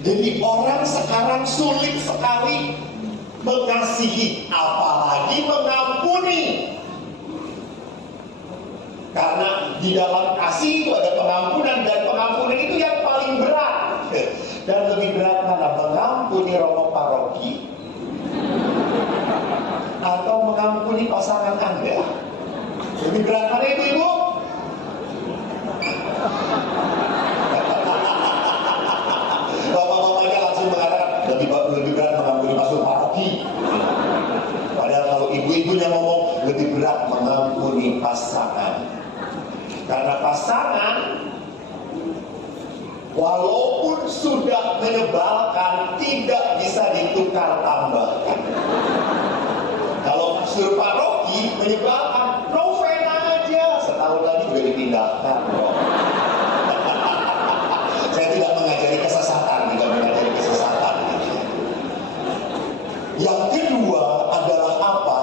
Jadi orang sekarang sulit sekali mengasihi, apalagi mengampuni. Karena di dalam kasih itu ada pengampunan, dan pengampunan itu yang paling berat. Dan lebih berat mana? Mengampuni romo paroki atau mengampuni pasangan Anda? Lebih berat mana itu, Ibu? Bapak-bapaknya langsung mengatakan lebih berat mengampuni pastor paroki. Padahal kalau ibu-ibunya ngomong lebih berat mengampuni pasangan. Karena pasangan walaupun sudah menyebalkan tidak bisa ditukar tambahkan. Kalau pastor paroki menyebalkan, novena aja, setahun lagi juga dipindahkan. Saya tidak mengajari kesesatan, tidak mengajari kesesatan. Yang kedua adalah apa?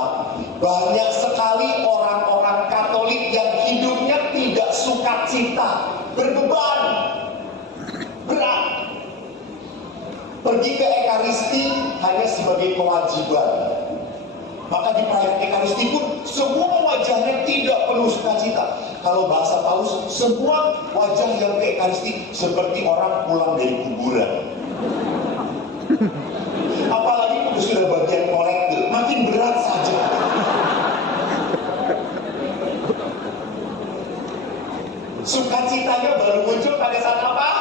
Banyak sekali orang-orang Katolik yang hidupnya tidak sukacita, berbeban, berat. Pergi ke Ekaristi hanya sebagai kewajiban. Maka di perayaan Ekaristi pun semua wajahnya tidak penuh sukacita. Kalau bahasa Paus, semua wajah yang ke Ekaristi seperti orang pulang dari kuburan. Apalagi kalau sudah bagian kolektif, makin berat saja. Sukacitanya baru muncul pada saat apa?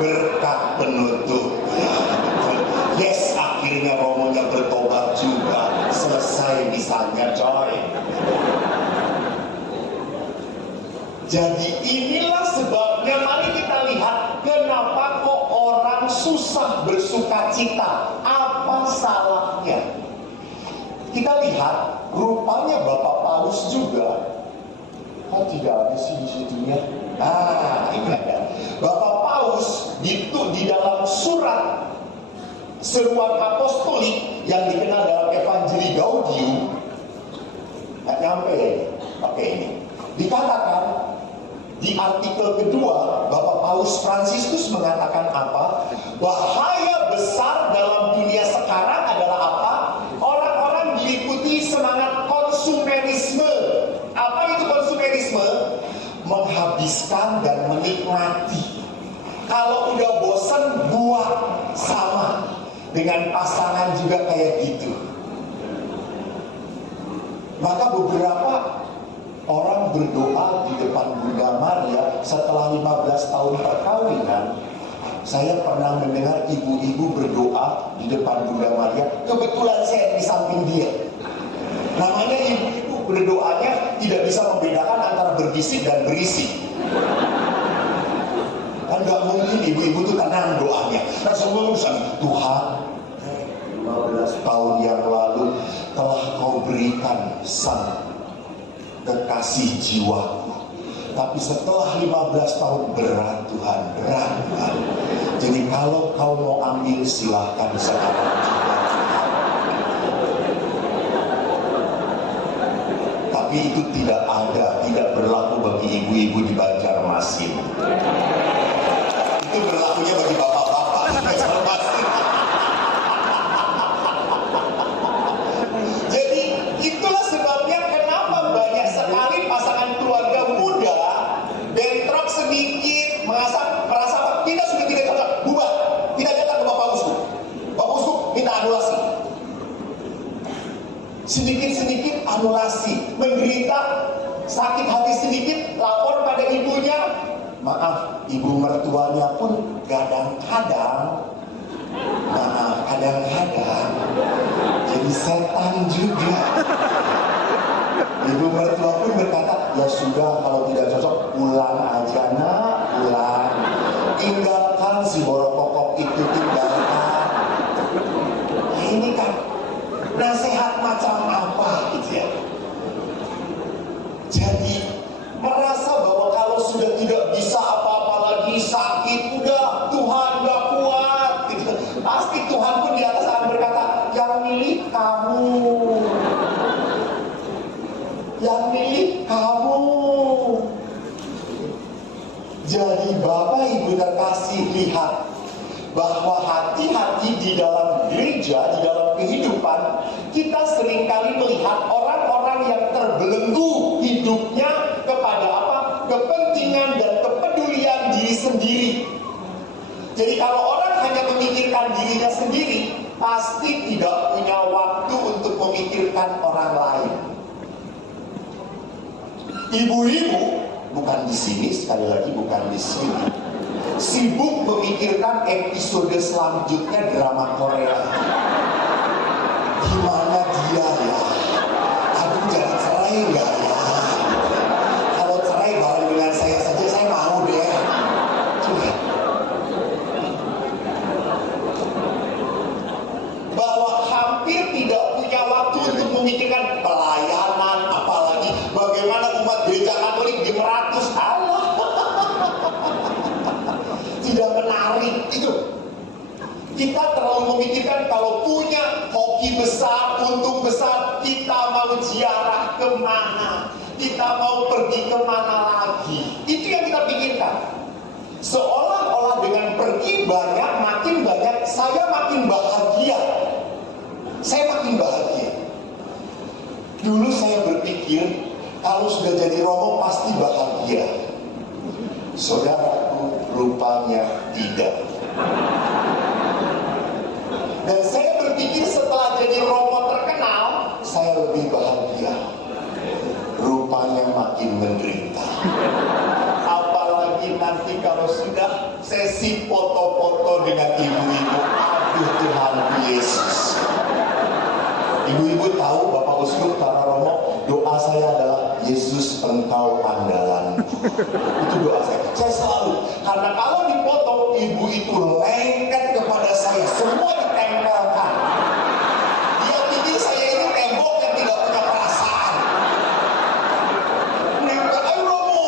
Berkat penutup. Yes, akhirnya romonya bertobat juga. Selesai misalnya, coy. Jadi inilah sebabnya, mari kita lihat kenapa kok orang susah bersukacita. Apa salahnya? Kita lihat, rupanya Bapak Paus juga. Oh, tidak ada sih di situnya. Ini ada. Bapak Paus itu di dalam surat seruan apostolik yang dikenal dalam Evangelii Gaudium, nggak nyampe. Oke, ini dikatakan di artikel kedua, Bapak Paus Fransiskus mengatakan apa? Bahaya besar dalam dunia sekarang adalah apa? Orang-orang diikuti semangat konsumerisme. Apa itu konsumerisme? Menghabiskan dan menikmati. Kalau udah bosan, buat. Sama dengan pasangan juga kayak gitu. Maka beberapa orang berdoa di depan Bunda Maria setelah 15 tahun perkawinan. Saya pernah mendengar ibu-ibu berdoa di depan Bunda Maria. Kebetulan saya di samping dia. Namanya ibu-ibu berdoanya tidak bisa membedakan antara berbisik dan berisik. Kan gak mungkin ibu-ibu itu tenang doanya. Rasulullah bilang, Tuhan, 15 tahun yang lalu telah kau berikan sang kekasih jiwaku. Tapi setelah 15 tahun berat Tuhan, berat Tuhan. Jadi kalau kau mau ambil silahkan sekarang. Tapi itu tidak ada, tidak berlaku bagi ibu-ibu di Banjarmasin. Itu berlakunya bagi bapak-bapak di Banjarmasin. Jadi itulah sebabnya kenapa banyak sekali pasangan keluarga muda bentrok sedikit, merasa kita sudah tidak cocok, bubar, tidak datang ke Bapak Uskup. Bapak Uskup minta anulasi. Sedikit-sedikit anulasi, menderita sakit hati sedikit, lapor pada ibunya. Maaf, ibu mertuanya pun kadang-kadang, jadi setan juga. Ibu mertua pun berkata, ya sudah, kalau tidak cocok pulang aja nak, pulang. Tinggalkan si borokokok itu, tinggalkan. Ini kan nasihat macam apa gitu ya. Jadi merasa bahwa kalau sudah tidak bisa apa-apa lagi, sakit, udah Tuhan gak kuat gitu. Pasti Tuhan pun di atas akan berkata, yang milih kamu, yang milih kamu. Jadi Bapak Ibu terkasih, lihat bahwa hati-hati di dalam gereja, di dalam kehidupan, kita seringkali melihat orang-orang yang terbelenggu hidupnya kepada apa? Kepentingan dan kepedulian diri sendiri. Jadi kalau orang hanya memikirkan dirinya sendiri, pasti tidak punya waktu untuk memikirkan orang lain. Ibu-ibu, bukan di sini, sekali lagi bukan di sini, sibuk memikirkan episode selanjutnya drama Korea. Gimana dia ya? Aduh, jadi cerai enggak ya? Kalau cerai bareng dengan saya saja, saya mau deh. Bahwa hampir tidak punya waktu untuk memikirkan pelayanan, apalagi bagaimana umat gereja Katolik di Meratus. Allah, tidak menarik itu. Kita terlalu memikirkan kalau punya hoki besar, untung besar, kita mau ziarah kemana, kita mau pergi kemana lagi. Itu yang kita pikirkan. Seolah-olah dengan pergi banyak, makin banyak, saya makin bahagia. Saya makin bahagia. Dulu saya berpikir kalau sudah jadi romo pasti bahagia. Saudaraku, rupanya tidak. Dan saya berpikir setelah jadi romo terkenal, saya lebih bahagia. Rupanya makin menderita. Apalagi nanti kalau sudah sesi foto-foto dengan ibu-ibu. Aduh Tuhan Yesus. Ibu-ibu tahu Bapak Uskup, para romo, doa saya adalah Yesus engkau andalan. Itu doa saya. Saya selalu, karena kalau dipoto ibu itu lengket kepada saya, semua ditempelkan. Dia pikir saya ini tembok yang tidak punya perasaan. Nempel, ayo romo.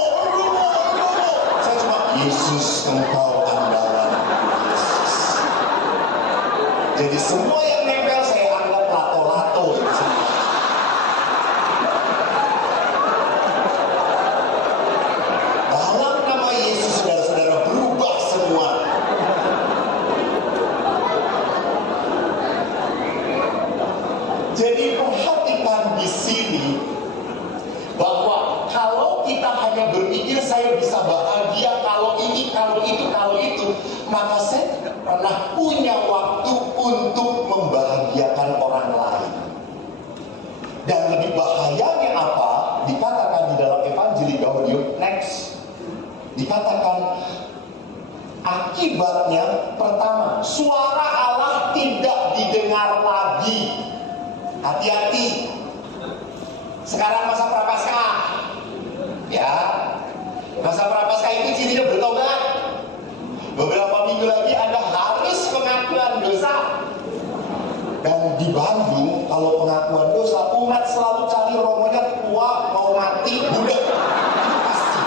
Saya cuma Yesus engkau andalan. Yesus. Jadi semua yang nempel saya anggap lato-lato. Dalam nama Yesus, saudara-saudara, berubah semua. Jadi perhatikan di sini bahwa kalau kita hanya berpikir saya bisa bahagia kalau ini, kalau itu, maka saya tidak pernah punya waktu untuk membahagiakan orang lain. Dan lebih bahayanya apa? Dikatakan di dalam Evangelii Gaudium, next, dikatakan akibatnya pertama, suara Allah tidak didengar lagi. Hati-hati. Sekarang masa prapaskah, ya, masa prapaskah itu cirinya bertobat. Beberapa minggu lagi Anda harus pengakuan dosa. Dan di Bandung, kalau pengakuan dosa, umat selalu cari romonya tua, mau mati, muda. Pasti.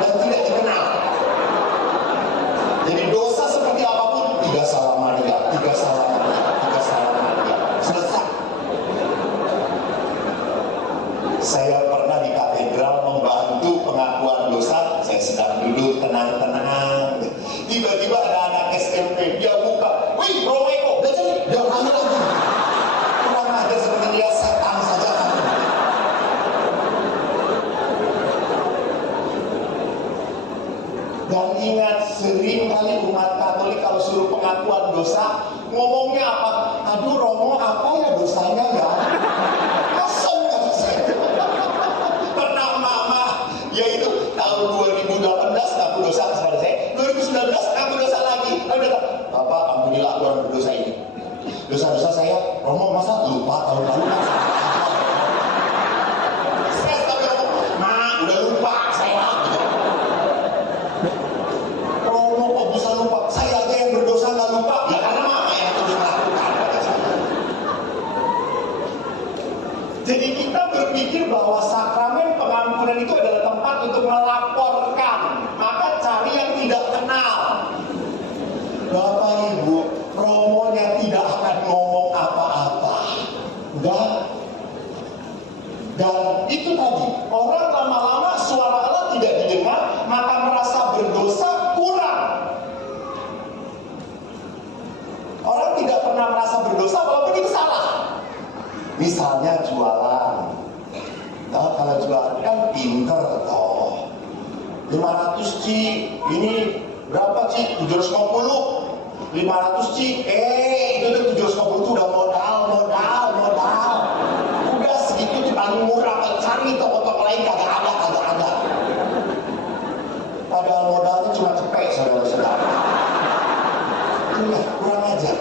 Dan tidak dikenal. Jadi dosa seperti apapun, 3 salah Maria, 3 salah Maria, 3 salah Maria. Selesai. Saya pernah di katedral membantu pengakuan dosa. Saya sedang duduk tenang-tenang. Tiba-tiba ada anak SMP, dia buka, wih, Romo Eko, dia nanya lagi. Kurang aja seperti dia setan saja. Dan ingat, sering kali umat Katolik kalau suruh pengakuan dosa, ngomongnya apa? Aduh Romo, apa ya dosanya ya? Kosong kata saya. Pernah mama, yaitu tahun 2018 ngaku dosa kepada saya, 2019 ngaku dosa lagi. Lalu dia kata, Bapak ampunilah aku orang berdosa ini. Dosa-dosa saya, Romo masa lupa tahun lalu? Stres tapi Romo, Ma udah lupa saya. Romo kok bisa lupa? Saya aja yang berdosa nggak lupa. Ya karena mama yang terus melakukan. Jadi kita berpikir bahwa sakramen pengampunan itu adalah tempat untuk melaporkan. Maka cari yang tidak kenal. Bapak Ibu, romonya tidak akan ngomong apa-apa. Enggak. Dan itu tadi, orang lama-lama suara Allah tidak didengar, maka merasa berdosa kurang. berdosa walaupun itu salah. Misalnya jualan. Nah, kalau jualan kan pinter toh. 500 Ci, ini berapa Ci? 750. 500 Ci, itu 750 itu udah modal. Udah segitu itu paling murah, cari toko-toko lain kagak ada. Padahal modalnya cuma cepet, saudara-saudara. Enggak, kurang ajar.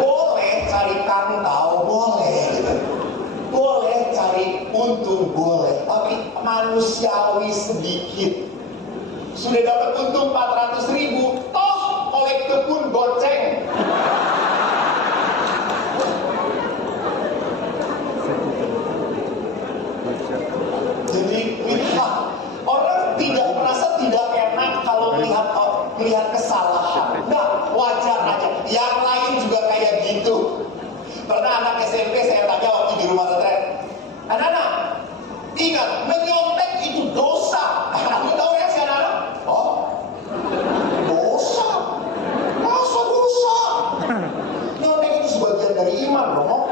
Boleh cari pantau, boleh gitu. Boleh cari untung, boleh. Tapi manusiawi sedikit. Sudah dapat untung 400.000, toh kolektor pun goceng. Jadi lihat, orang tidak merasa tidak enak kalau melihat kesalahan. Nah, wajar aja. Yang lain juga kayak gitu. Pernah anak SMP saya tanya waktu di rumah retret, anak-anak, ingat menyontek itu dosa. Aku tahu ya si anak-anak. Oh, dosa? Masa dosa? Nyontek itu sebagian dari iman, dong.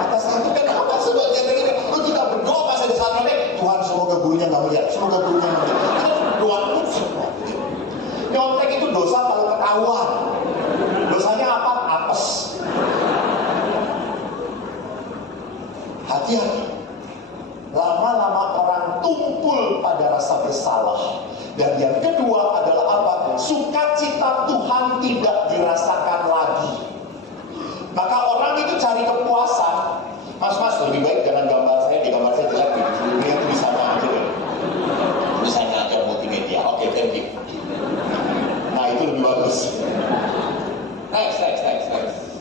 Kata saya itu kenapa sebagian dari iman? Lu kita berdoa pas ada saat nyontek, Tuhan semoga gurunya nggak melihat, semoga gurunya nggak melihat. Kita berdoa itu semua. Nyontek itu dosa kalau ketahuan. Dosanya apa? Apes. Hati-hati. Lama-lama orang tumpul pada rasa bersalah. Dan yang kedua adalah apa? Sukacita Tuhan tidak dirasakan lagi. Maka orang itu cari kepuasan. Mas, lebih baik jangan gambar saya, di gambar saya jelek. Ini itu bisa aja. Misalnya aja multimedia. Oke, thank you. Nah, itu lebih bagus. Next.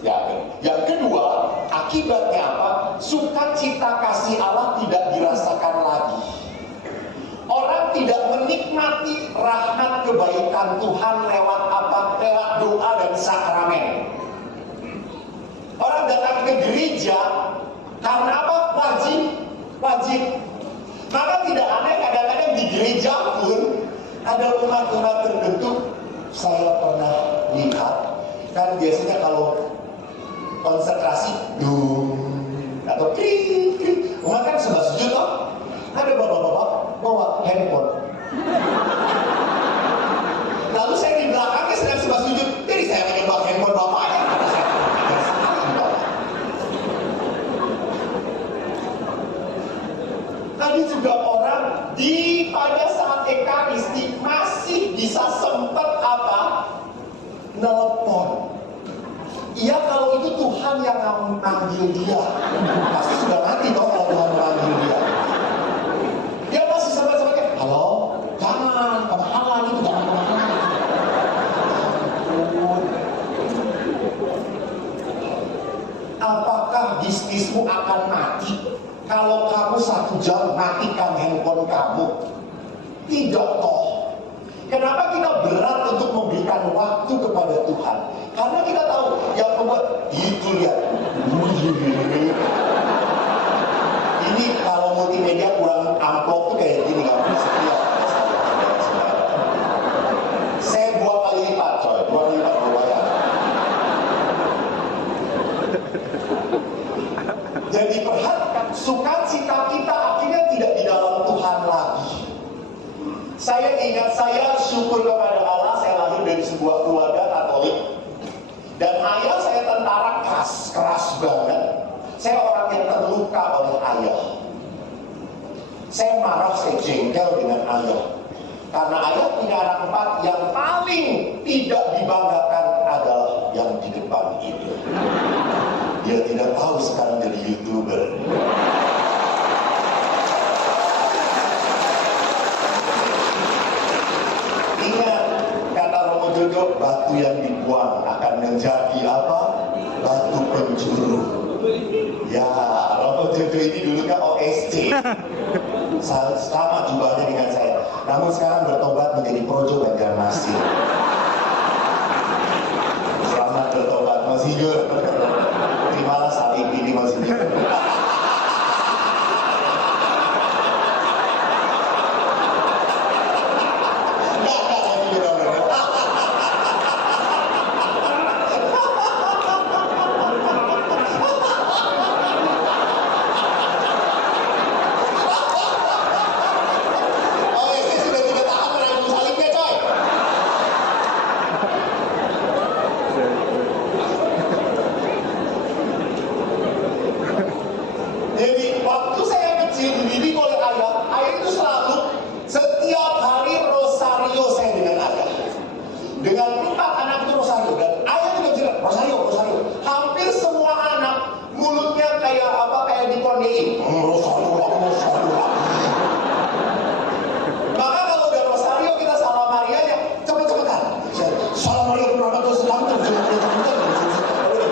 Ya, yang kedua, akibatnya apa? Sukacita kasih Allah tidak dirasakan lagi. Orang tidak menikmati rahmat kebaikan Tuhan lewat apa? Lewat doa dan sakramen. Orang datang ke gereja karena apa? Wajib. Maka tidak aneh kadang-kadang di gereja pun ada umat-umat tertentu. Saya pernah lihat, kan biasanya kalau konsentrasi atau kring, umat kan sebelah sujud loh. Ada bapak-bapak bawa handphone. Lalu saya di belakangnya sedang sebelah sujud, jadi saya menyembah handphone bapaknya. Tadi juga orang pada saat ekaristi masih bisa sempat apa? Nelpon. Iya, kalau itu Tuhan yang manggil dia, pasti sudah mati dong kalau Tuhan manggil dia. Dia masih sempat-sempatnya, halo, jangan kemahalan itu, jangan kemahalan. Apakah bisnismu akan mati kalau kamu 1 jam matikan handphone kamu? Tidak toh. Kenapa kita berat untuk memberikan waktu kepada Tuhan? Karena kita tahu yang membuat itu lihat. Ini kalau multimedia kurang amplop tuh kayak gini, nggak bisa lihat. Saya 2 kali lipat, coy. 2 kali lipat berbayar. Jadi perhatikan, sukacita kita akhirnya tidak di dalam Tuhan lagi. Saya ingat, saya syukur kepada Allah, saya lahir dari sebuah keluarga Katolik. Dan ayah saya tentara keras banget. Saya orang yang terluka oleh ayah. Saya marah, saya jengkel dengan ayah. Karena ayah punya anak 4, yang paling tidak dibanggakan adalah yang di depan ini. Dia tidak tahu sekarang jadi YouTuber. Ingat, kata Romo Jojo, batu yang dibuang akan menjadi apa? Batu penjuru. Ya, Romo Jojo ini dulunya OSC. Sama jubahnya dengan saya. Namun sekarang bertobat menjadi Projo Banjarmasin. Selamat bertobat, Mas Hijur. Terimalah salib ini, Mas Hijur. dididik oleh ayah. Ayah itu selalu setiap hari rosario saya dengan ayah. Dengan 4 anak itu rosario, dan ayah juga bilang rosario. Hampir semua anak mulutnya kayak apa, kayak dikondein. Rosario. Maka kalau udah rosario kita salam Marianya cepet-cepetan. Salam Maria berapa dosa selamat.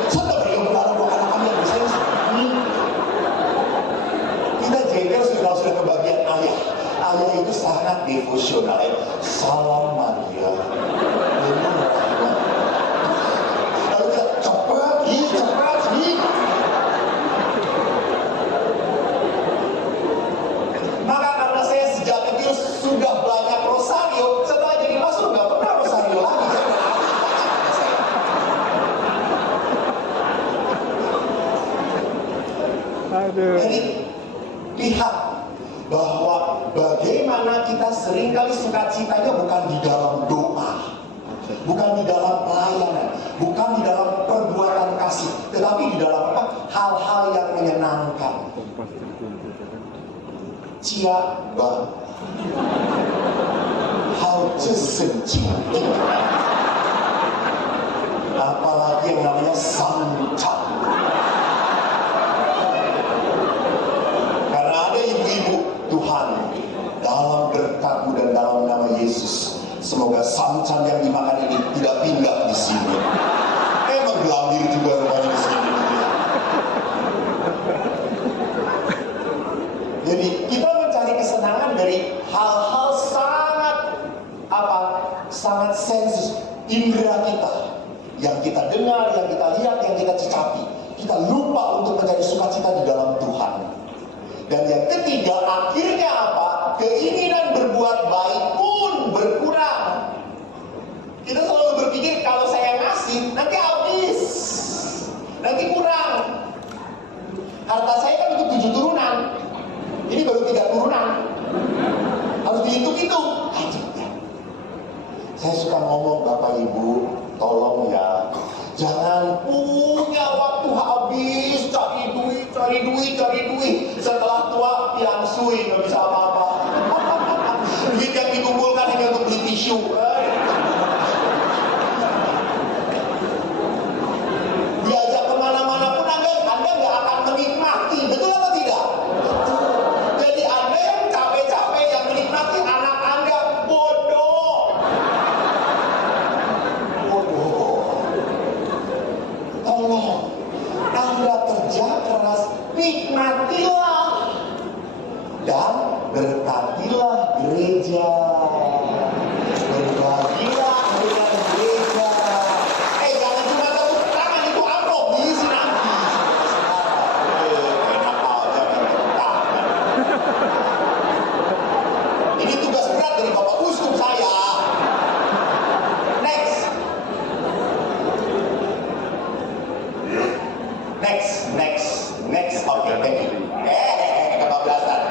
Sudah beri kepada anak kami yang bisa. Kita jengkel sudah kebagian ayah. Ayah itu sangat devosional. Salam Maria. Lalu kita cepat. Maka karena saya sejak kecil sudah banyak rosario, setelah jadi pastor nggak pernah rosario lagi. Jadi lihat bahwa bagaimana kita seringkali sukacitanya bukan di dalam doa, bukan di dalam pelayanan, bukan di dalam perbuatan kasih, tetapi di dalam apa? Hal-hal yang menyenangkan. Cia ba, hal senjata, apalagi yang namanya santan. Karena ada ibu-ibu, Tuhan dalam berkat-Mu dan dalam nama Yesus, semoga santan yang dimakan ini tidak pindah di sini. Emang gelambir juga rumahnya di sini. Jadi kita mencari kesenangan dari hal-hal sangat sensitif, indera kita, yang kita dengar, yang kita lihat, yang kita cecapi. Kita lupa untuk mencari sukacita di dalam Tuhan. Dan yang ketiga, akhirnya apa? Keinginan berbuat baik pun berkurang. Kita selalu berpikir kalau saya ngasih nanti habis, nanti kurang. Harta saya kan untuk 7 turunan, ini baru 3 turunan, harus dihitung-hitung. Saya suka ngomong, Bapak Ibu, tolong ya, jangan punya waktu habis cari duit, setelah tua piansui, nggak bisa apa-apa. Duit yang dikumpulkan hanya untuk beli tisu. Diajak kemana-mana pun Anda nggak akan menikmati, betul apa tidak? Jadi Anda yang capek-capek yang menikmati, anak Anda bodoh. Tolong, Anda kerja keras, nikmatilah dan berkatilah gereja, berbagilah dengan gereja. Jangan cuma tepuk tangan, itu amplop diisi nanti. Enak aja tepuk tangan. Ini tugas berat dari Bapak Uskup saya. Next. Oke, thank you. Kebablasan.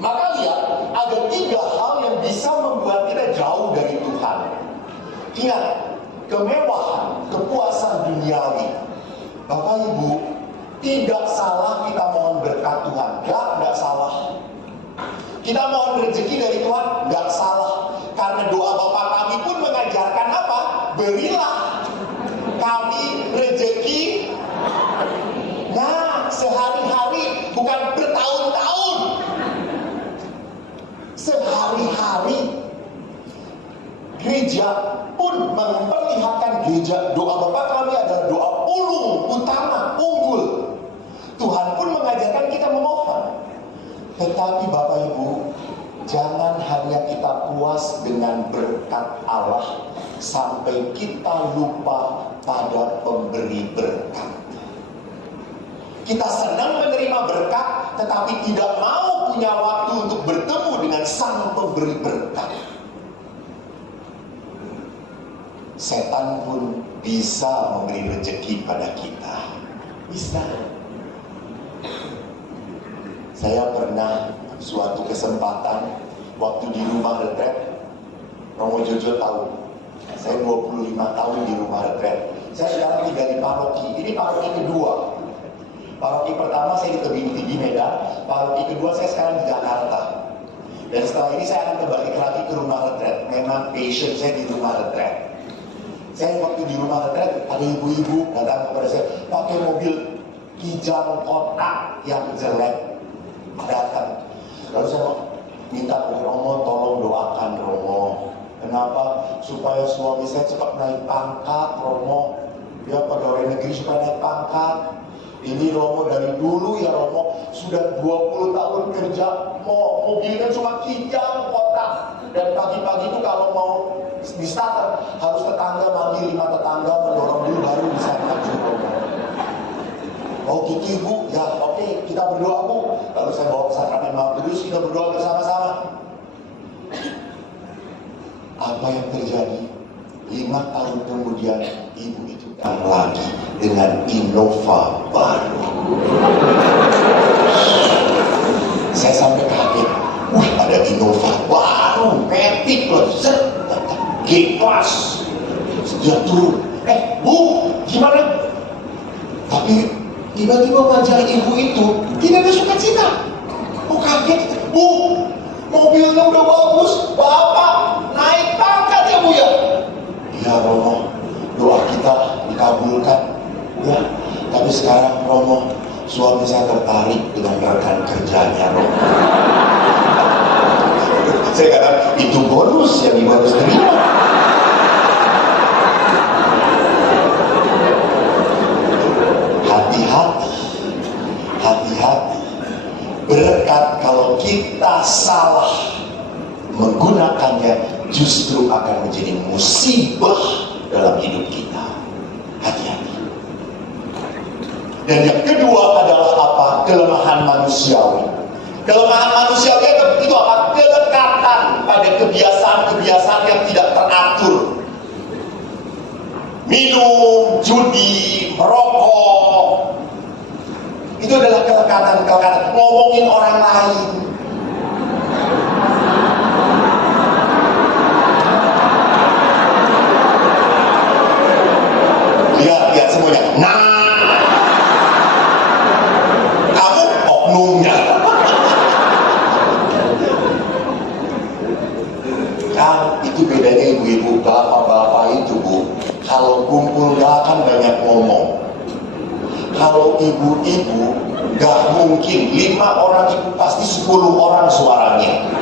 Maka lihat, ada 3 hal yang bisa membuat kita jauh dari Tuhan. Ingat, kemewahan, kepuasan duniawi. Bapak Ibu, tidak salah kita mohon berkat Tuhan. Nggak salah. Kita mohon rezeki dari Tuhan, nggak salah. Karena doa Bapak kami pun mengajarkan apa? Berilah kami rezeki. Nah, sehari-hari, bukan bertahun-tahun. Sehari-hari. Gereja pun memperlihatkan gereja. Doa Bapa kami adalah doa utama, unggul. Tuhan pun mengajarkan kita memohon. Tetapi Bapak Ibu, jangan hanya kita puas dengan berkat Allah sampai kita lupa pada pemberi berkat. Kita senang menerima berkat, tetapi tidak mau punya waktu untuk bertemu dengan sang pemberi berkat. Setan pun bisa memberi rezeki pada kita. Bisa. Saya pernah suatu kesempatan waktu di rumah retret, Romo Jojo tahu, saya 25 tahun di rumah retret. Saya sekarang tinggal di paroki. Ini paroki kedua. Paroki pertama saya di Tebing di Medan, paroki kedua saya sekarang di Jakarta. Dan setelah ini saya akan kembali lagi ke rumah retret. Memang passion saya di rumah retret. Saya waktu di rumah retret ada ibu-ibu datang kepada saya pakai mobil Kijang kotak yang jelek datang. Lalu saya minta Romo tolong doakan Romo. Kenapa? Supaya suami saya cepat naik pangkat Romo. Dia pegawai negeri supaya naik pangkat. Ini Romo dari dulu ya Romo sudah 20 tahun kerja, mobilnya cuma Kijang kotak. Dan pagi-pagi itu kalau mau di starter harus tetangga manggil 5 tetangga mendorong dulu baru bisa maju Romo. Oh gitu ibu, ya oke, kita berdoa bu. Lalu saya bawa ke sakramen Maha Kudus, kita berdoa bersama-sama. Apa yang terjadi? 5 tahun kemudian ibu itu datang lagi dengan Innova baru. Saya sampai kaget. Wah ada Innova baru, Matic loh, G-Class. Dia turun. Bu, gimana? Tapi tiba-tiba wajah ibu itu tidak ada sukacita. Oh kaget. Bu, mobilnya udah bagus. Bapak naik pangkat ya bu ya? Ya Romo, doa kita dikabulkan. Ya, tapi sekarang Romo, suami saya tertarik dengan rekan kerjanya Romo. Saya katakan, itu bonus yang ibu harus terima. Hati-hati. Berkat kalau kita salah menggunakannya justru akan menjadi musibah dalam hidup kita. Hati-hati. Dan yang kedua adalah apa? Kelemahan manusiawi. Kelemahan manusiawi itu apa? Kelekatan pada kebiasaan-kebiasaan yang tidak teratur. Minum, judi, merokok. Itu adalah kelekatan. Ngomongin orang lain. Lihat semuanya. Nah, kamu oknumnya. Kan itu bedanya ibu-ibu, bapak-bapak itu bu. Kalau kumpul gak akan banyak ngomong. Kalau ibu-ibu gak mungkin 5 orang itu pasti 10 orang suaranya.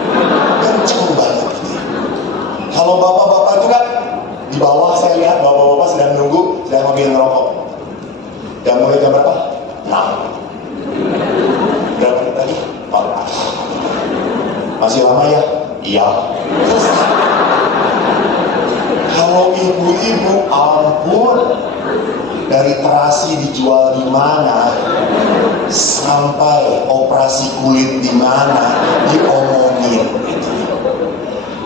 Kenceng banget. Kalau bapak-bapak itu kan di bawah saya lihat bapak-bapak sedang nunggu, sedang ambil ngerokok. Jam mulai jam berapa? 6. Berapa menit lagi? 4. Masih lama ya? Iya. Kalau ibu-ibu ampun, dari terasi dijual di mana sampai operasi kulit di mana diomongin.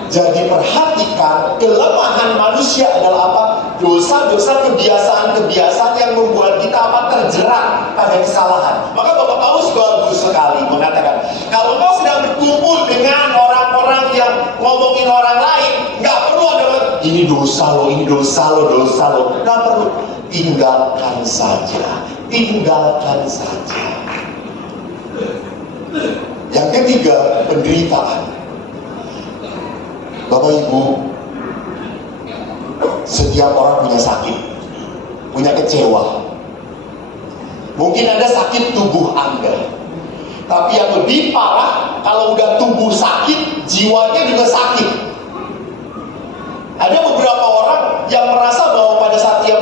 Jadi perhatikan, kelemahan manusia adalah apa? Dosa-dosa, kebiasaan-kebiasaan yang membuat kita apa? Terjerat pada kesalahan. Maka Bapak Paulus bagus sekali mengatakan, kalau kau sedang berkumpul dengan orang-orang yang ngomongin orang lain, nggak perlu ada ini dosa lo, ini dosa lo, dosa lo. Nggak perlu. Tinggalkan saja. Yang ketiga, penderitaan. Bapak Ibu, setiap orang punya sakit, punya kecewa. Mungkin Anda sakit tubuh Anda, tapi yang lebih parah, kalau udah tubuh sakit, jiwanya juga sakit. Ada beberapa orang yang merasa bahwa pada saat dia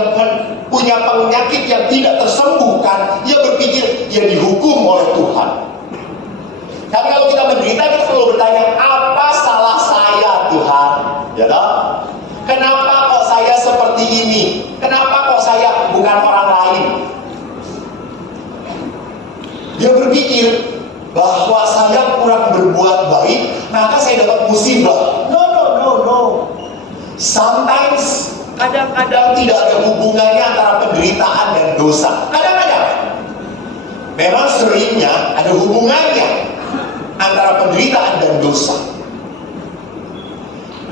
punya penyakit yang tidak tersembuhkan, ia berpikir dia dihukum oleh Tuhan. Tapi kalau kita menderita, kita selalu bertanya, apa salah saya Tuhan? Ya toh? Kenapa kok saya seperti ini? Kenapa kok saya bukan orang lain? Dia berpikir bahwa saya kurang berbuat baik, maka saya dapat musibah. No. Sometimes, kadang-kadang tidak ada hubungannya antara penderitaan dan dosa. Kadang-kadang memang seringnya ada hubungannya antara penderitaan dan dosa.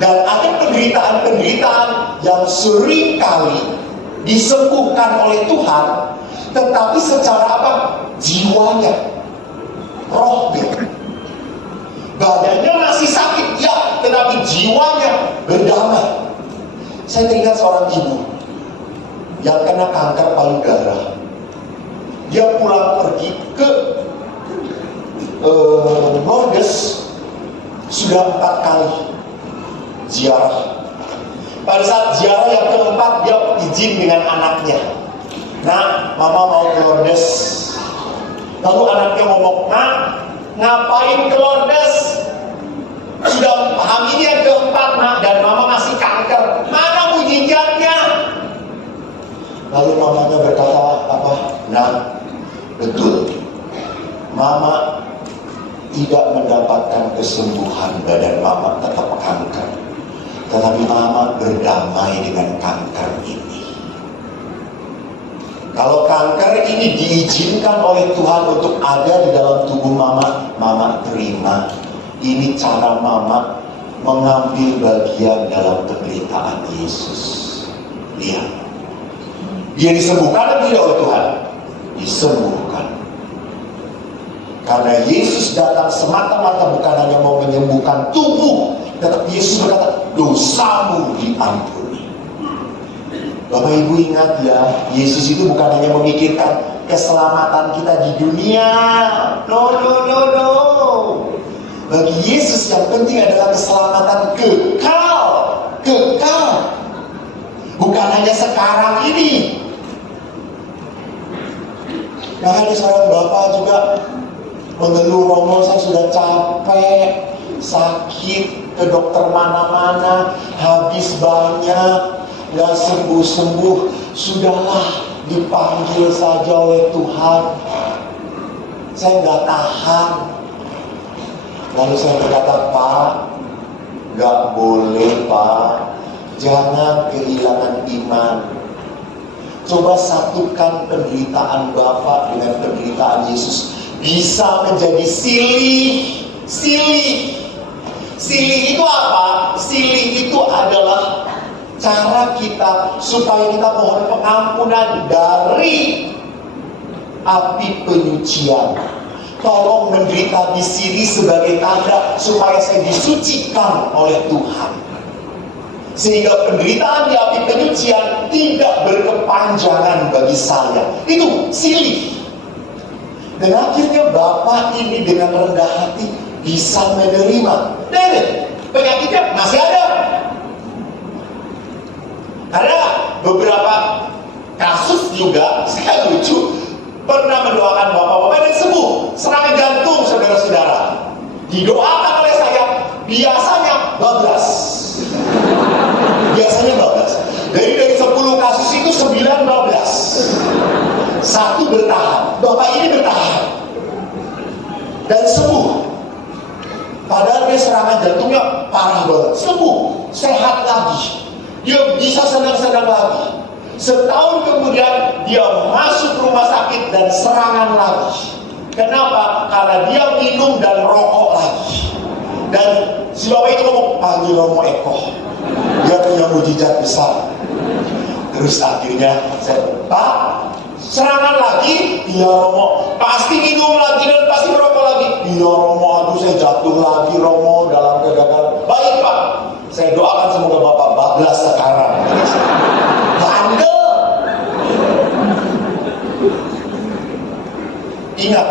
Dan ada penderitaan-penderitaan yang sering kali disembuhkan oleh Tuhan, tetapi secara apa? Jiwanya. rohnya. Badannya masih sakit, ya, tetapi jiwanya berdamai. Saya teringat seorang ibu yang kena kanker payudara. Dia pulang pergi ke Lourdes sudah 4 kali ziarah. Pada saat ziarah yang keempat, dia izin dengan anaknya. Nah, mama mau ke Lourdes. Lalu anaknya ngomong, "Nak, ngapain ke Lourdes? Sudah hamil yang keempat, Nak, dan mama masih kanker. Mana mujizatnya?" Lalu mamanya berkata, "Apa? Nah, betul. Mama tidak mendapatkan kesembuhan, badan mama tetap kanker. Tetapi mama berdamai dengan kanker ini. Kalau kanker ini diizinkan oleh Tuhan untuk ada di dalam tubuh mama, mama terima. Ini cara mama mengambil bagian dalam penderitaan Yesus." Lihat, dia disembuhkan atau tidak oleh Tuhan? Disembuhkan. Karena Yesus datang semata-mata bukan hanya mau menyembuhkan tubuh, tetapi Yesus berkata, "Dosamu diampuni." Bapak Ibu ingat ya, Yesus itu bukan hanya memikirkan keselamatan kita di dunia. No. Bagi Yesus yang penting adalah keselamatan kekal. Bukan hanya sekarang ini. Makanya seorang bapak juga mengeluh, "Romo, saya sudah capek, sakit, ke dokter mana-mana, habis banyak, gak sembuh-sembuh. Sudahlah, dipanggil saja oleh Tuhan. Saya gak tahan." Lalu saya berkata, "Pak, gak boleh, Pak. Jangan kehilangan iman. Coba satukan penderitaan Bapak dengan penderitaan Yesus. Bisa menjadi silih. Silih itu apa? Silih itu adalah cara kita supaya kita mohon pengampunan dari api penyucian. Tolong menderita di sini sebagai tanda supaya saya disucikan oleh Tuhan. Sehingga penderitaan di api penyucian tidak berkepanjangan bagi saya." Itu silih. Dan akhirnya Bapak ini dengan rendah hati bisa menerima. Dan penyakitnya masih ada. Ada beberapa kasus juga, saya lucu, pernah mendoakan bapak-bapak dan sembuh. Serangan jantung, saudara-saudara. Didoakan oleh saya, biasanya bablas. Dari 10 kasus itu 9 bablas. 1 bertahan. Bapak ini bertahan dan sembuh. Padahal dia serangan jantungnya parah banget. Sembuh, sehat lagi. Dia bisa senang-senang lagi. Setahun kemudian dia masuk rumah sakit dan serangan lagi. Kenapa? Karena dia minum dan rokok lagi. Dan si bapak itu ngomong, "Panggil Romo Eko, dia punya mujizat besar." Terus akhirnya saya, "Pak, serangan lagi?" "Iya Romo." "Pasti minum lagi dan pasti merokok lagi?" "Iya Romo, aduh saya jatuh lagi Romo dalam kegagalan." "Baik Pak, saya doakan semoga Bapak bablas sekarang." Bandel. Ingat,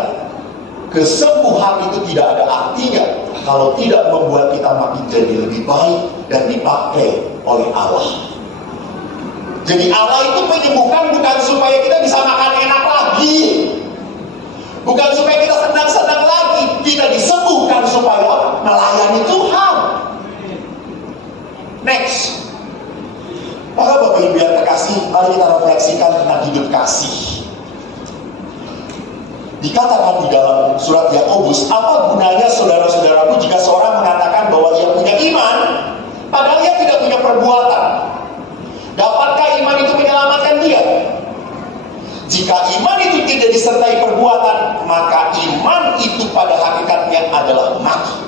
kesembuhan itu tidak ada artinya kalau tidak membuat kita makin jadi lebih baik dan dipakai oleh Allah. Jadi Allah itu menyembuhkan bukan supaya kita bisa makan enak lagi, bukan supaya kita senang-senang lagi. Kita disembuhkan supaya melayani Tuhan. Next. Maka Bapak Ibu yang terkasih, mari kita refleksikan tentang hidup kasih. Dikatakan di dalam surat Yakobus, "Apa gunanya saudara-saudaraku jika seorang mengatakan bahwa ia punya iman, padahal ia tidak punya perbuatan? Dapatkah iman itu menyelamatkan dia? Jika iman itu tidak disertai perbuatan, maka iman itu pada hakikatnya adalah mati."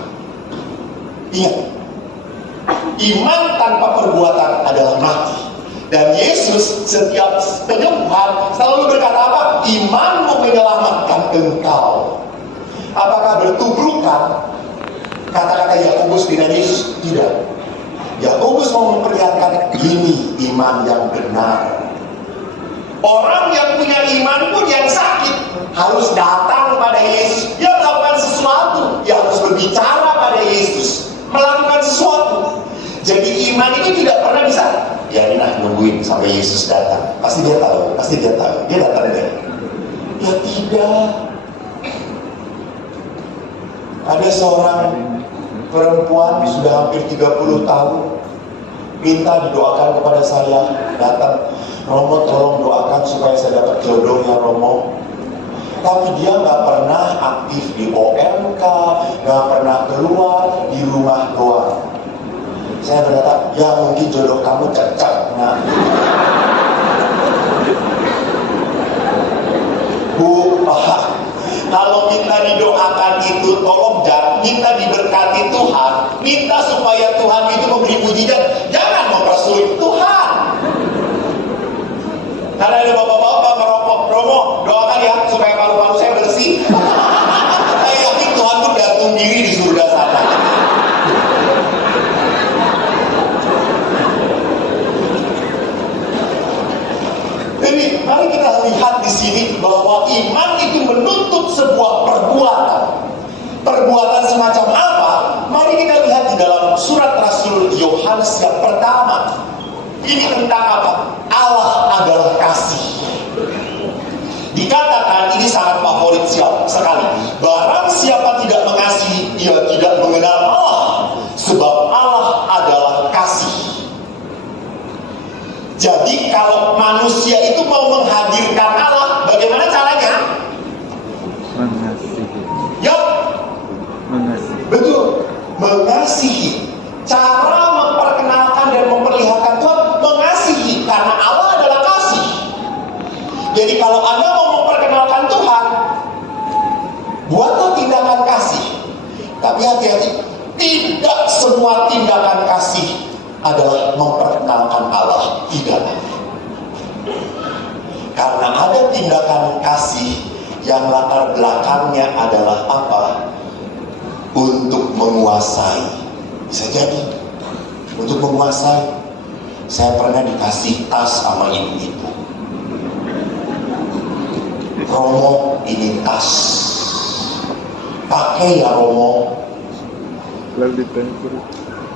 Ingat, iman tanpa perbuatan adalah mati. Dan Yesus setiap penyembuhan selalu berkata apa? "Imanmu menyelamatkan engkau." Apakah bertubrukan kata-kata Yakobus dengan Yesus? Tidak. Yakobus mau memperlihatkan ini iman yang benar. Orang yang punya iman pun yang sakit harus datang pada Yesus. Dia melakukan sesuatu, dia harus berbicara pada Yesus, melakukan sesuatu. Jadi iman ini tidak pernah bisa ya ini nungguin sampai Yesus datang. Pasti dia tahu. Dia datang deh. Ya tidak. Ada seorang perempuan sudah hampir 30 tahun minta didoakan kepada saya, datang, Romo tolong doakan supaya saya dapat jodoh ya Romo. Tapi dia nggak pernah aktif di OMK, nggak pernah keluar di rumah doang. Saya berkata, ya mungkin jodoh kamu cocok. Nah, Bu, Pak, kalau minta didoakan itu tolong jangan minta diberkati Tuhan, minta supaya Tuhan itu memberi mujizat, jangan mempersulit Tuhan. Karena ada bapak-bapak ngerokok, Romo doakan ya supaya paru-paru saya bersih. Saya yakin Tuhan pun gantung diri di surga sana. Jadi mari kita lihat di sini bahwa iman itu menuntut sebuah perbuatan. Perbuatan semacam apa? Mari kita lihat di dalam surat Rasul Yohanes yang pertama. Ini tentang apa? Allah adalah kasih. Dikatakan ini sangat favorit sekali. Barang siapa tidak mengasihi, ia tidak mengenal Allah, sebab Allah adalah kasih. Jadi kalau manusia itu mau menghadirkan Allah, bagaimana caranya? Mengasihi. Ya, Mengasihi. betul, mengasihi. Cara memperkenalkan dan memperlihatkan Tuhan, mengasihi, karena Allah adalah kasih. Jadi kalau Anda mau memperkenalkan Tuhan, buatlah tindakan kasih. Tapi hati-hati, tidak semua tindakan kasih adalah memperkenalkan Allah. Tidak. Karena ada tindakan kasih yang latar belakangnya adalah apa? Untuk menguasai. Bisa jadi untuk menguasai. Saya pernah dikasih tas sama ibu itu. Romo, ini tas. Pakai ya Romo. Lalu ditempel.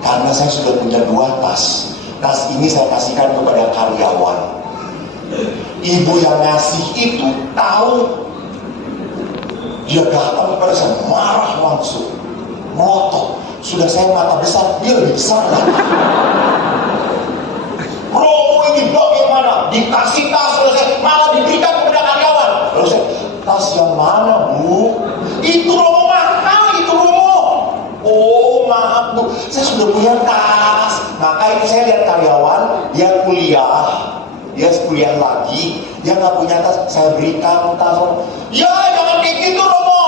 Karena saya sudah punya 2 tas. Tas ini saya kasihkan kepada karyawan. Ibu yang ngasih itu tahu. Dia datang kepada saya, marah langsung, melotot. Sudah saya mata besar, dia lebih besar lagi. Romo ini bagaimana? Dikasih tas, malah diberikan kepada karyawan. Lalu saya, tas yang mana Bu? Itu Romo mahal, itu Romo. Oh maaf Bu, saya sudah punya tas. Maka itu saya lihat karyawan, dia kuliah lagi, dia nggak punya tas, saya berikan tas. Ya jangan kayak gitu Romo.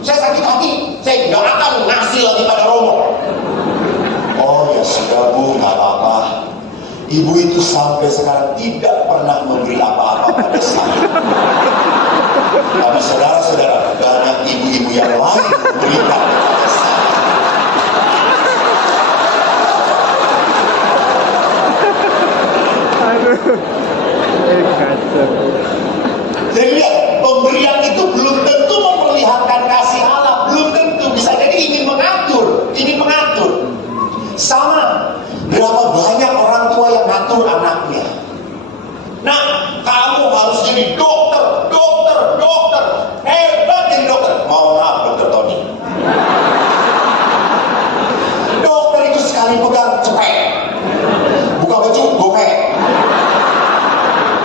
Saya sakit hati, saya nggak akan ngasih lagi pada Romo. Oh ya sudah Bu, nggak apa-apa. Ibu itu sampai sekarang tidak pernah memberi apa-apa pada saya. Tapi saudara-saudara, banyak ibu-ibu yang lain memberikan kepada saya. Kacau. Jadi lihat, pemberian itu belum tentu memperlihatkan kasih Allah, belum tentu. Bisa jadi ingin mengatur. Sama, berapa banyak orang tua yang ngatur anaknya. Nah, kamu harus jadi dokter. Hebat jadi dokter. Mohon maaf, Dokter Tony. Dokter itu sekali pegang cepet. Buka baju, gopek.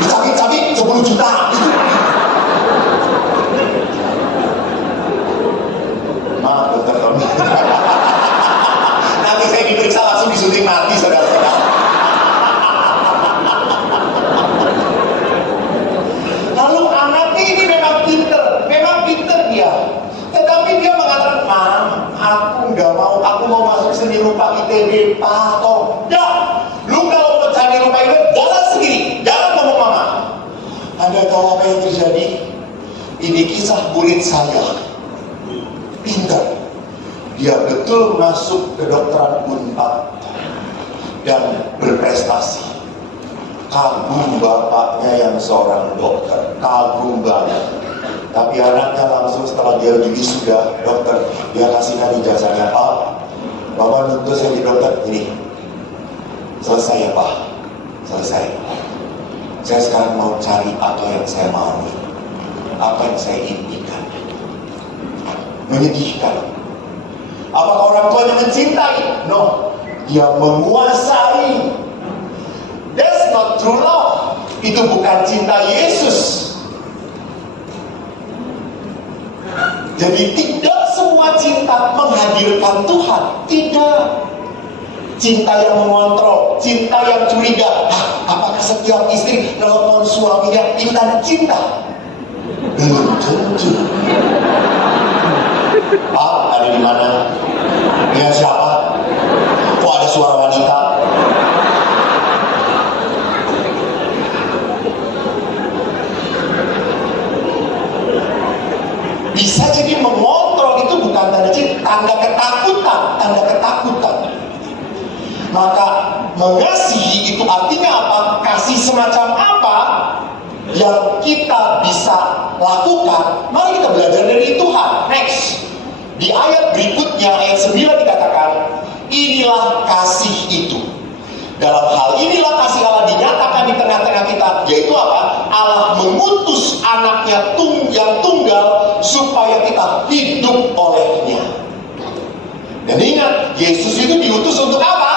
Dicabik-cabik 10 juta. Maaf, Dokter Tony. Nanti saya diperiksa langsung disuntik mati, saudara-saudara. Lalu anaknya ini memang pinter dia. Tetapi dia mengatakan, Mam, aku nggak mau, aku mau masuk seni rupa ITB, Pak. Ya, lu kalau mau cari rupa ITB, jalan sendiri, jangan ngomong mama. Anda tahu apa yang terjadi? Ini kisah murid saya. pintar. Dia betul masuk kedokteran Unpad dan berprestasi. Kagum bapaknya yang seorang dokter, kagum banget. Tapi anaknya langsung setelah dia wisuda dokter, dia kasihkan ijazahnya, Pak, Bapak nuntut saya jadi dokter, ini selesai ya Pak, selesai. Saya sekarang mau cari apa yang saya mau, apa yang saya impikan. Menyedihkan. Apakah orang tuanya mencintai? No, dia menguasai. That's not true love. Itu bukan cinta Yesus. Jadi tidak semua cinta menghadirkan Tuhan. Tidak. Cinta yang mengontrol, cinta yang curiga. Apakah setiap istri nelfon suaminya itu tanda cinta? Belum tentu. Pak, ada di mana? Dengan siapa? Kok ada suara wanita? Bisa jadi mengontrol itu bukan tanda cinta, tanda ketakutan, tanda ketakutan. Maka mengasihi itu artinya apa? Kasih semacam apa yang kita bisa lakukan? Mari kita belajar dari Tuhan. Next. Di ayat berikutnya, ayat 9 dikatakan, inilah kasih itu. Dalam hal inilah kasih Allah dinyatakan di tengah-tengah kita, yaitu apa? Allah mengutus anaknya yang tunggal supaya kita hidup olehnya. Dan ingat, Yesus itu diutus untuk apa?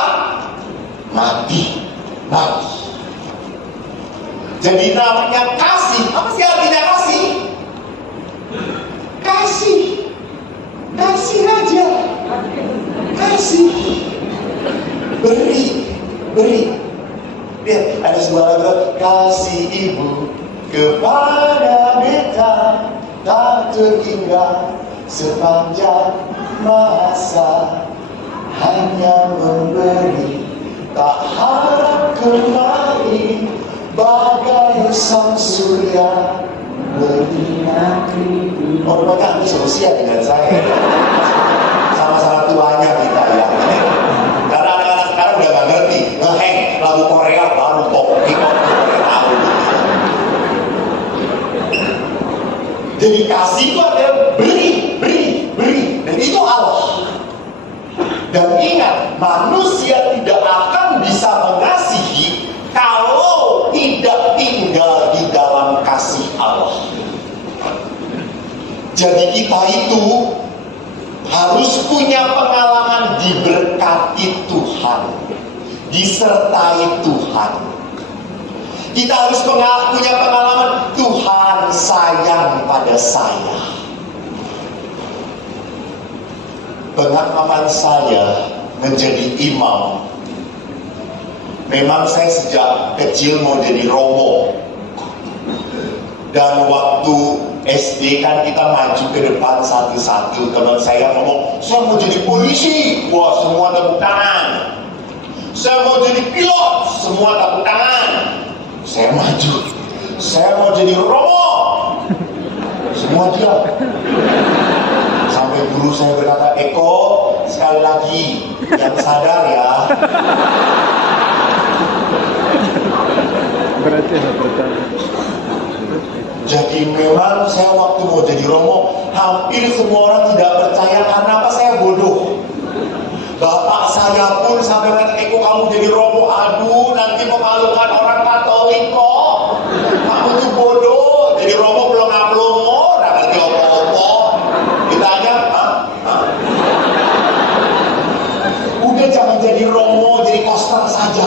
Mati. Mati. Jadi namanya kasih. Apa sih artinya kasih? Kasih. Kasih aja. Kasih. Beri. Beri. Lihat, ada sebuah lagu, kasih ibu kepada beta tak terhingga sepanjang masa, hanya memberi tak harap kembali, bagai sang surya menyinari. Oh, rupanya ini seusia dengan saya. Sama-sama tuanya kita ya. Karena anak-anak sekarang udah gak ngerti. Lagu Korea baru pop, K-pop Korea tahu. Jadi kasih itu adalah beri. Dan itu Allah. Dan ingat, manusia tidak akan bisa mengasihi kalau tidak tinggal di dalam kasih Allah. Jadi kita itu harus punya pengalaman diberkati Tuhan, disertai Tuhan. Kita harus punya pengalaman Tuhan sayang pada saya. Pengalaman saya menjadi imam, memang saya sejak kecil mau jadi romo. Dan waktu SD kan kita maju ke depan satu-satu. Teman saya ngomong, saya mau jadi polisi. Wah, semua tepuk tangan. Saya mau jadi pilot. Semua tepuk tangan. Saya maju. Saya mau jadi romo. Semua diam. Sampai guru saya berkata, Eko, sekali lagi, yang sadar ya. Berarti ada bertanya. Jadi memang saya waktu mau jadi romo, hampir semua orang tidak percaya karena apa? Saya bodoh. Bapak saya pun sampai berkata, Eko kamu jadi romo, aduh nanti memalukan orang Katolik kok. Kamu tuh bodoh, jadi romo belum ngaplomo, nggak ngerti opo-opo. Ditanya, udah jangan jadi romo, jadi koster saja.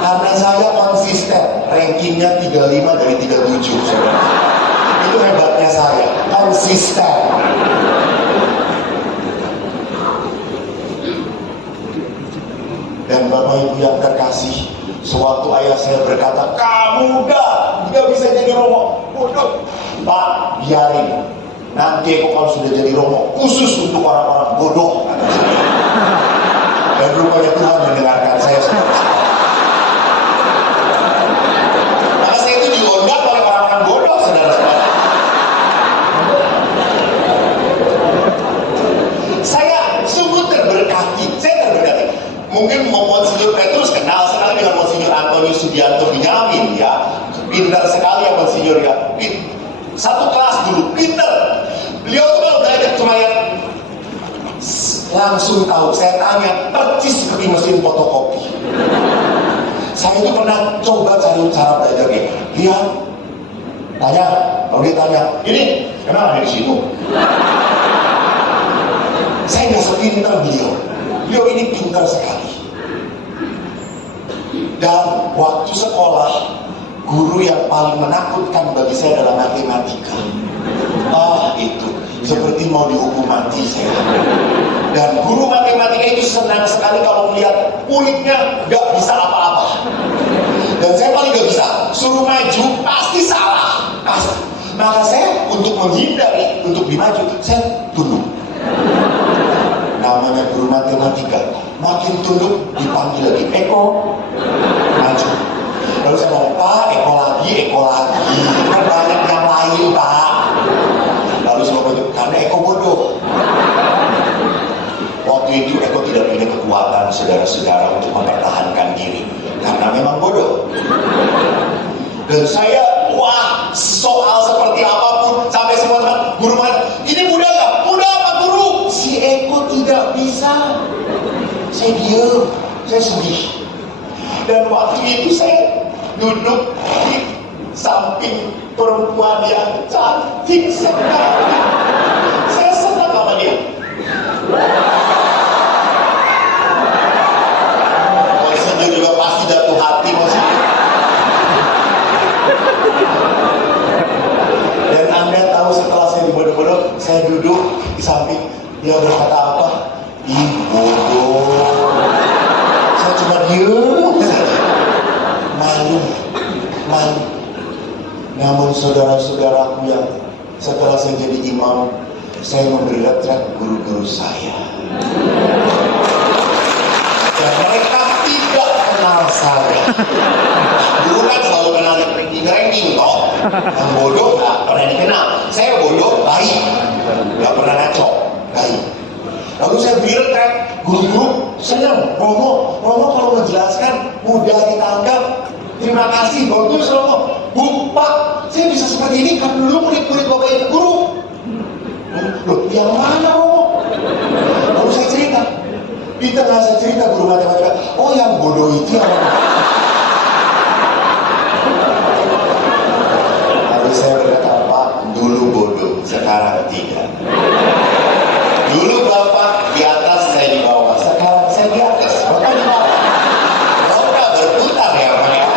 Karena saya konsisten, rankingnya 35 dari 37. Itu hebatnya saya, konsisten. Dan Bapak Ibu yang terkasih, sewaktu ayah saya berkata, kamu nggak bisa jadi romo, bodoh. Pak, biarin. Nanti kalau sudah jadi romo, khusus untuk orang-orang bodoh, kata saya. Dan rupanya Tuhan mendengarkan saya semua. Maka saya itu diundang oleh orang-orang bodoh, saudara-saudara. satu kelas dulu, pinter. Beliau tuh kalau belajar cuma yang langsung tahu. Saya tanya percis seperti mesin fotokopi. Saya itu pernah coba cari cara belajarnya. Dia tanya, kalau dia tanya, ini kenapa ada di situ? Saya nggak sepintar beliau. Beliau ini pintar sekali. Dan waktu sekolah, guru yang paling menakutkan bagi saya adalah matematika. Itu seperti mau dihukum mati saya. Dan guru matematika itu senang sekali kalau melihat muridnya nggak bisa apa-apa. Dan saya paling nggak bisa, suruh maju pasti salah, pasti. Maka saya untuk menghindari untuk dimaju, saya tunduk. Namanya guru matematika, makin tunduk dipanggil lagi, Eko, maju. Lalu saya bilang, Pak, Eko lagi, kan banyak yang lain, Pak. Lalu saya bilang, karena Eko bodoh. Waktu itu Eko tidak punya kekuatan saudara-saudara untuk mempertahankan diri, karena memang bodoh. Dan saya, wah, soal seperti apapun, sampai semua teman, guru mana, ini mudah gak? Mudah apa guru? Si Eko tidak bisa. Saya diam, saya sedih. Dan waktu itu saya duduk di samping perempuan yang cantik sekali. Saya senang sama dia. Maksudnya juga pasti jatuh hati maksudnya. Dan Anda tahu setelah saya dibodoh-bodoh, saya duduk di samping, dia berkata apa? Ih, bodoh. Saya cuma diem saja. Malu. Namun saudara-saudaraku yang setelah saya jadi imam, saya memberi retret guru-guru saya. Dan mereka tidak kenal saya. Dulu kan selalu kenal ranking toh. Yang bodoh gak pernah dikenal. Saya bodoh, baik. Gak pernah ngaco, baik. Lalu saya beri retret, guru-guru senang. Romo kalau menjelaskan mudah ditangkap. Terima kasih, bagus Romo. Bu, Pak, saya bisa seperti ini kan dulu murid-murid Bapak Ibu guru. Loh, yang mana Romo? Lalu saya cerita. Di tengah saya cerita guru matematika, oh yang bodoh itu yang lalu saya berkata, Pak, dulu bodoh, sekarang tidak. Dulu Bapak di atas, saya di bawah. Sekarang saya di atas, Bapak di bawah. Bapak berputar ya Pak.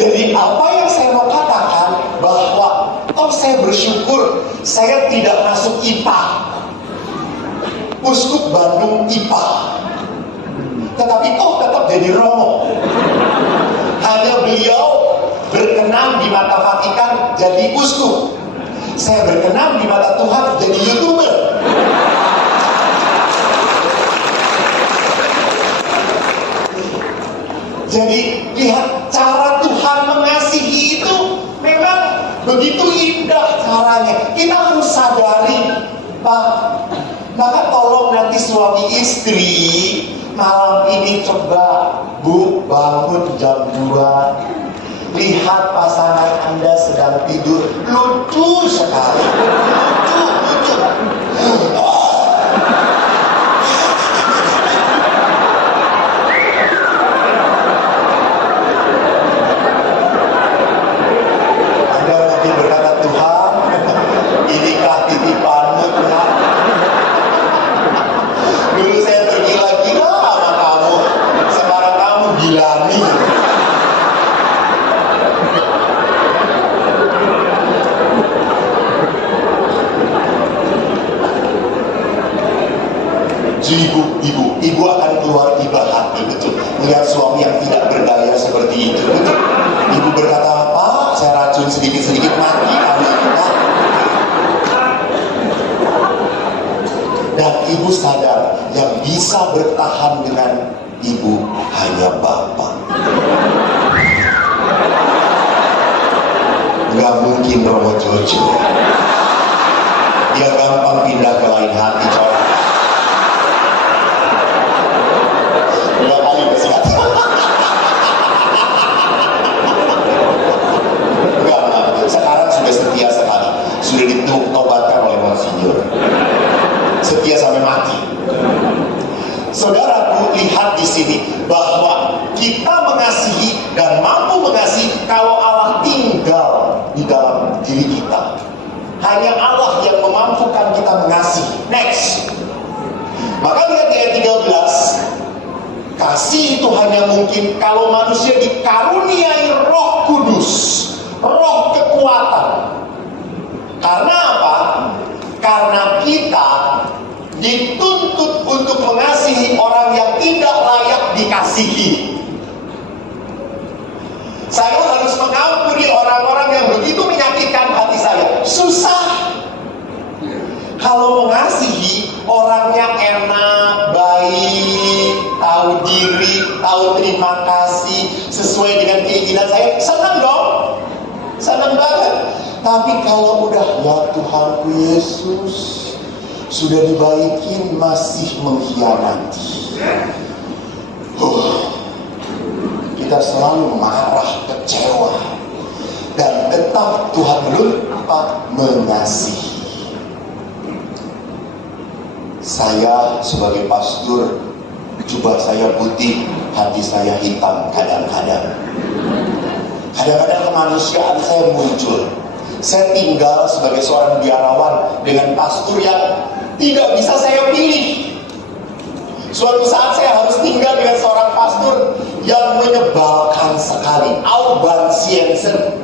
Jadi apa yang saya mau katakan bahwa saya bersyukur saya tidak masuk IPA, Uskup Bandung IPA, tetapi tetap jadi Romo. Hanya beliau berkenan di mata Vatikan jadi uskup, saya berkenan di mata Tuhan jadi YouTuber. Jadi lihat cara Tuhan mengasihi itu memang begitu indah caranya. Kita harus sadari, Pak. Maka tolong nanti suami istri malam ini coba Bu bangun jam 2. Lihat pasangan Anda sedang tidur, lucu sekali. Lucu. Ibu akan keluar iba hati, betul. Melihat suami yang tidak berdaya seperti itu, betul. Ibu berkata, Pak, saya racun sedikit-sedikit mati kali kita. Dan ibu sadar, yang bisa bertahan dengan ibu hanya Bapak. Gak mungkin Romo Jojo. Dia gampang pindah ke lain hati, coy. mampu mengasihi kalau Allah tinggal di dalam diri kita. Hanya Allah yang memampukan kita mengasihi. Next. Maka lihat di ayat 13. Kasih itu hanya mungkin kalau manusia dikaruniai Roh Kudus, Roh kekuatan. Karena apa? Karena kita dituntut untuk mengasihi orang yang tidak layak dikasihi. Saya harus mengampuni orang-orang yang begitu menyakitkan hati saya. Susah. Kalau mengasihi orangnya enak, baik, tahu diri, tahu terima kasih, sesuai dengan keinginan saya, senang dong. Senang banget. Tapi kalau udah, ya Tuhanku Yesus, sudah dibaikin masih mengkhianati. Kita selalu marah, kecewa, dan tetap Tuhan lupa mengasihi. Saya sebagai pastor, jubah saya putih, hati saya hitam kadang-kadang. Kadang-kadang kemanusiaan saya muncul. Saya tinggal sebagai seorang biarawan dengan pastor yang tidak bisa saya pilih. Suatu saat saya harus tinggal dengan seorang pastor yang menyebalkan sekali, Alban Siensen.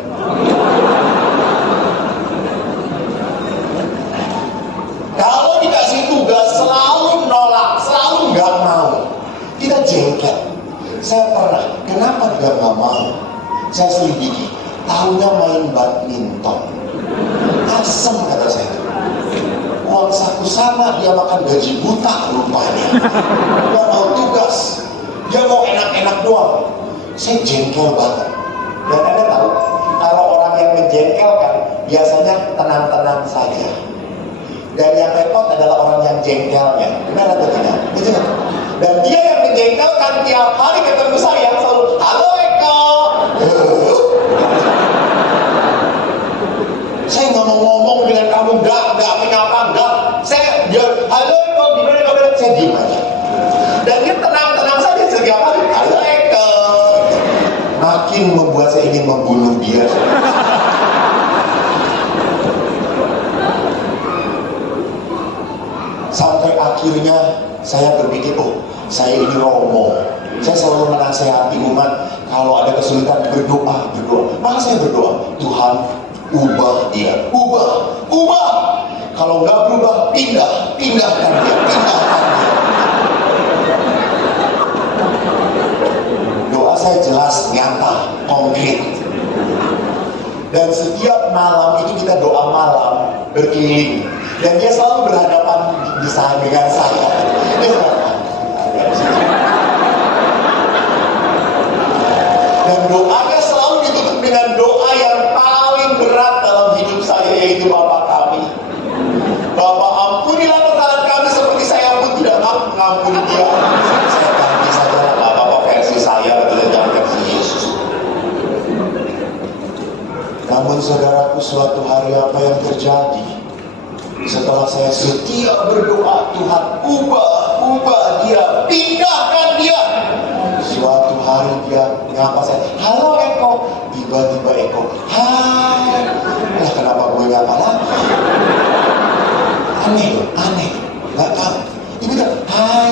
Kalau dikasih tugas selalu nolak, selalu nggak mau. Kita jengkel. Saya pernah, kenapa dia nggak mau? Saya selidiki, tahunya main badminton. Asem kata saya. Uang saku sama, dia makan gaji buta rupanya. Dia mau tugas, dia mau enak-enak doang. Saya jengkel banget. Dan Anda tahu, kalau orang yang menjengkelkan biasanya tenang-tenang saja. Dan yang repot adalah orang yang jengkelnya. Benar atau tidak? Itu kan? Dan dia yang menjengkelkan tiap hari ketemu saya selalu, halo Eko. Saya nggak mau ngomong dengan kamu, nggak menyapa, nggak. Dia, halo Eko, gimana kabar? Saya diem aja. Dan dia tenang-tenang saja setiap hari, halo Eko. Makin membuat saya ingin membunuh dia. Sampai akhirnya saya berpikir, oh saya ini romo. Saya selalu menasehati umat, kalau ada kesulitan berdoa. Maka saya berdoa, Tuhan ubah dia, ubah. Kalau nggak berubah, pindahkan dia. Doa saya jelas, nyata, konkret. Dan setiap malam itu kita doa malam berkeliling. Dan dia selalu berhadapan dengan saya. Dan doanya selalu ditutup dengan doa yang paling berat dalam hidup saya, yaitu Bapa kami. Bapa, ampunilah kesalahan kami seperti saya pun tidak mampu mengampuni dia. Saya ganti saja lah Bapak versi saya, jangan versi Yesus. Namun saudaraku, suatu hari apa yang terjadi? Setelah saya setia berdoa, Tuhan ubah dia, pindahkan dia. Suatu hari dia menyapa saya, halo Eko. Tiba-tiba Eko, hai. Lah kenapa gue nyapa lagi? Aneh, nggak tahu. Tiba-tiba, hai.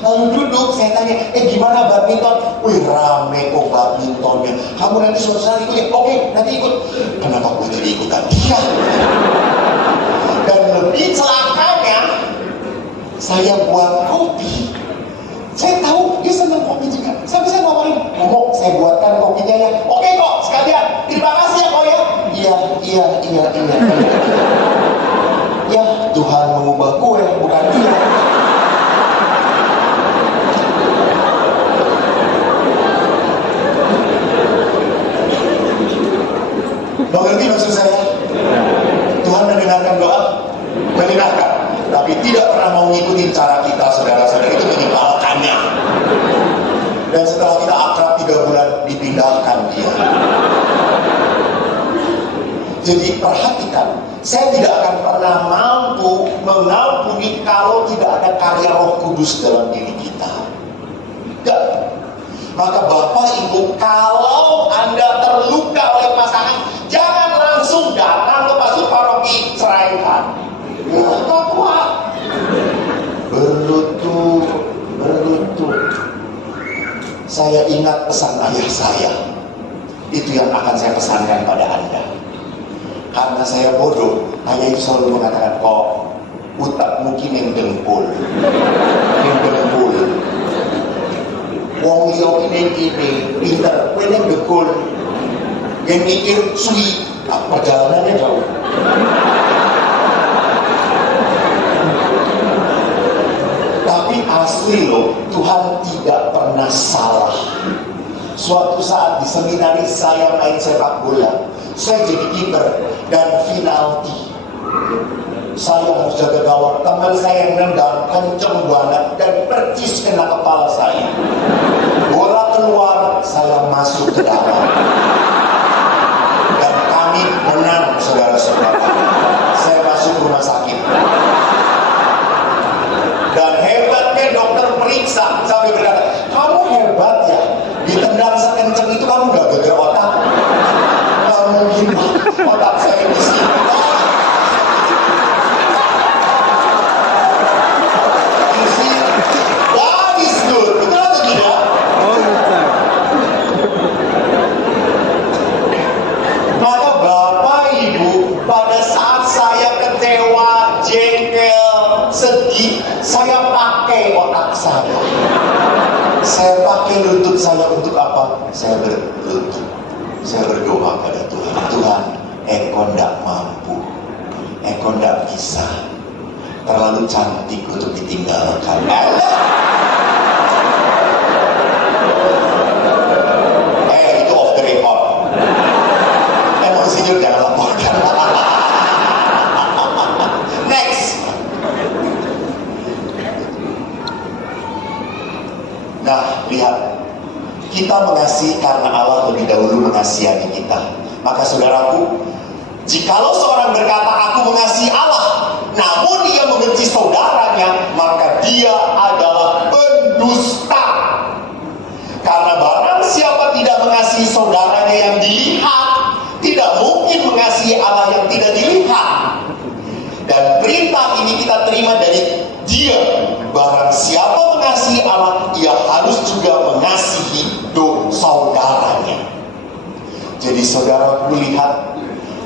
Lalu duduk, saya tanya, gimana badminton? Wih, rame kok badmintonnya. Kamu nanti suatu saat ikut ya? Oke, nanti ikut. Kenapa gue jadi ikutan dia? Dan lebih celakanya, saya buat kopi. Saya tahu dia senang kopi juga. Sampai saya ngomongin, saya buatkan kopinya ya. Oke kok, sekalian. Terima kasih ya kok ya. Iya. Ya, Tuhan mengubah gue, bukan dia. Mengerti maksud saya? Tuhan mendengarkan doa, mendengarkan, tapi tidak pernah mau ngikutin cara kita, saudara-saudara, itu menyebalkannya. Dan setelah kita akrab 3 bulan, dipindahkan dia. Jadi perhatikan, saya tidak akan pernah mampu mengampuni kalau tidak ada karya Roh Kudus dalam diri kita. Enggak. Maka Bapak Ibu, kalau Anda terluka oleh pasangan, jangan langsung datang ke pastor paroki ceraikan. Ya, nggak kuat. Berlutut. Saya ingat pesan ayah saya. Itu yang akan saya pesankan pada Anda. Karena saya bodoh, ayah itu selalu mengatakan, kok utak mungkin yang dengkul. Wong liya ini pinter, kowe ning dengkul. Yang mikir suwi, perjalanannya jauh. Tapi asli loh, Tuhan tidak pernah salah. Suatu saat di seminaris saya main sepak bola, saya jadi kiper dan penalti. Saya harus jaga gawang, teman saya yang nendang kenceng banget dan percis kena kepala saya. Bola keluar, saya masuk ke dalam. Dan kami menang, saudara-saudara. Saya masuk rumah sakit. Dan hebatnya dokter periksa sampai berkata, kamu hebat ya, ditendang sekenceng itu kamu gak geger otak. Gak mungkin otak saya di sini. Saya pakai otak saya. Saya pakai lutut saya untuk apa? Saya berlutut. Saya berdoa pada Tuhan. Tuhan, Eko ndak mampu. Eko ndak bisa. Terlalu cantik untuk ditinggalkan. Itu off the record. Emosinya jangan laporkan. Next. Nah, lihat, kita mengasihi karena Allah lebih dahulu mengasihi kita. Maka saudaraku, jikalau seorang berkata aku mengasihi Allah, namun dia membenci saudaranya, maka dia adalah pendusta. Karena barang siapa tidak mengasihi saudaranya yang dilihat, tidak mungkin mengasihi Allah yang tidak dilihat. Dan perintah ini kita terima dari Dia. Barang siapa mengasihi Allah, ia harus juga mengasihi saudaranya. Jadi saudaraku, lihat,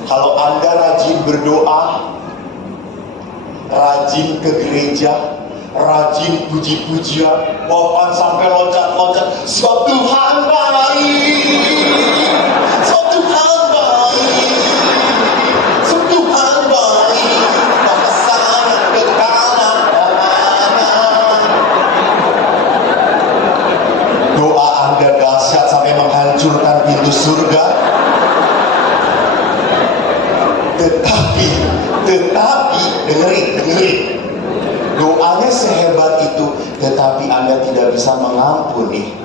kalau Anda rajin berdoa, rajin ke gereja, rajin puji-pujian, bahkan sampai loncat-loncat, sebab Tuhan baik, sebab Tuhan baik, sebab Tuhan baik, maka sangat kekal namanya. Doa Anda dahsyat sampai menghancurkan pintu surga. Tetapi dengerin, doanya sehebat itu, tetapi Anda tidak bisa mengampuni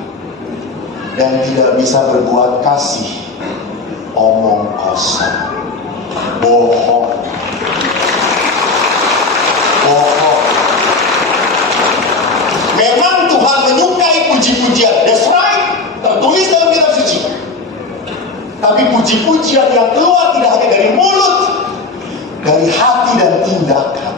dan tidak bisa berbuat kasih. Omong kosong, bohong. Memang Tuhan menyukai puji-pujian, that's right, tertulis dalam kitab suci. Tapi puji-pujian yang keluar tidak hanya dari mulut, dari hati dan tindakan.